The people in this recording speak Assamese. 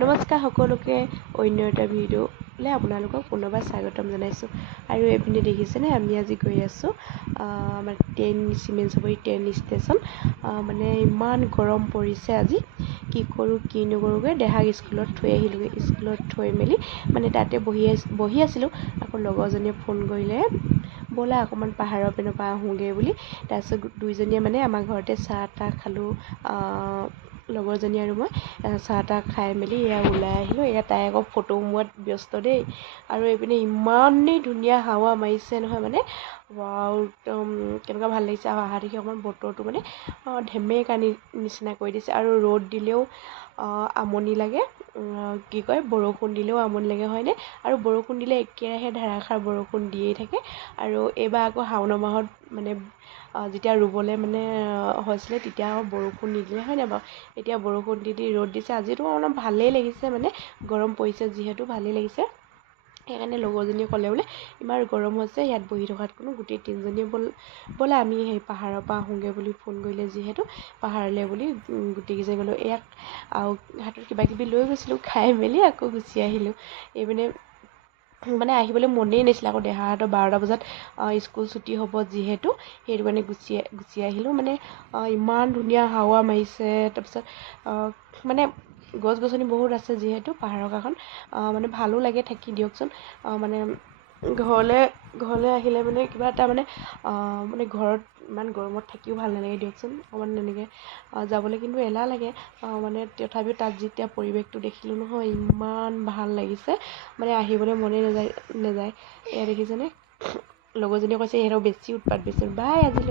নমস্কাৰ সকলোকে অন্য এটা ভিডিঅ'লৈ আপোনালোকক পুনৰবাৰ স্বাগতম জনাইছোঁ। আৰু এইপিনে দেখিছেনে আমি আজি গৈ আছোঁ আমাৰ চিমেণ্ট-চাপৰি ট্ৰেইন ষ্টেচন। মানে ইমান গৰম পৰিছে আজি, কি কৰোঁ কি নকৰোঁগৈ। দেহাক স্কুলত থৈ আহিলোঁগৈ। স্কুলত থৈ মেলি মানে তাতে বহি আছিলোঁ। আকৌ লগৰজনীয়ে ফোন কৰিলে, ব'লা অকণমান পাহাৰৰ পিনৰ পৰা আহোঁগৈ বুলি। তাৰপিছত দুইজনীয়ে মানে আমাৰ ঘৰতে চাহ তাহ খালোঁ। লগৰজনী আৰু মই চাহ তাহ খাই মেলি এয়া ওলাই আহিলোঁ। এয়া তাই আকৌ ফটো মৰোৱাত ব্যস্ত দেই। আৰু এইপিনে ইমানেই ধুনীয়া হাৱা মাৰিছে নহয়, মানে একদম কেনেকুৱা ভাল লাগিছে। আৰু অহা দেখি অকণমান বতৰটো মানে ধেমেকা নিচিনা কৰি দিছে। আৰু ৰ'দ দিলেও আমনি লাগে, বৰষুণ দিলেও আমনি লাগে হয়নে। আৰু বৰষুণ দিলে একেৰাহে ধাৰাসাৰ বৰষুণ দিয়েই থাকে। আৰু এইবাৰ আকৌ শাওণ মাহত মানে যেতিয়া ৰুবলৈ মানে হৈছিলে তেতিয়া আকৌ বৰষুণ নিদিলে হয় নাই বাৰু। এতিয়া বৰষুণ দি ৰ'দ দিছে। আজিতো অলপ ভালেই লাগিছে, মানে গৰম পৰিছে যিহেতু ভালেই লাগিছে। সেইকাৰণে লগৰজনীয়ে ক'লে বোলে ইমান গৰম হৈছে, ইয়াত বহি থকাত কোনো গোটেই তিনিজনীয়ে ব'লা আমি সেই পাহাৰৰ পৰা আহোঁগৈ বুলি ফোন কৰিলে যিহেতু পাহাৰলৈ বুলি গোটেইকেইজনী গ'লোঁ। ইয়াক আৰু হাতত কিবা কিবি লৈ গৈছিলোঁ, খাই মেলি আকৌ গুচি আহিলোঁ। এইপিনে মানে আহিবলৈ মনেই নাছিলে। আকৌ দেহাহঁতৰ 12টা বজাত স্কুল ছুটি হ'ব যিহেতু, সেইটো কাৰণে গুচি আহিলোঁ। মানে ইমান ধুনীয়া হাৱা মাৰিছে। তাৰপিছত মানে গছ গছনি বহুত আছে যিহেতু পাহাৰৰ কাষত, মানে ভালো লাগে থাকি দিয়কচোন। মানে ঘৰলৈ আহিলে মানে কিবা এটা মানে ঘৰত ইমান গৰমত থাকিও ভাল নালাগে দিয়কচোন। অকণমান তেনেকৈ যাবলৈ কিন্তু এলাহ লাগে। মানে তথাপিও তাত যেতিয়া পৰিৱেশটো দেখিলোঁ নহয়, ইমান ভাল লাগিছে, মানে আহিবলৈ মনে নাযায়। এয়া দেখিছেনে, লগৰজনীয়ে কৈছে ইহঁতৰ বেছি উৎপাত বাই আজিলৈ।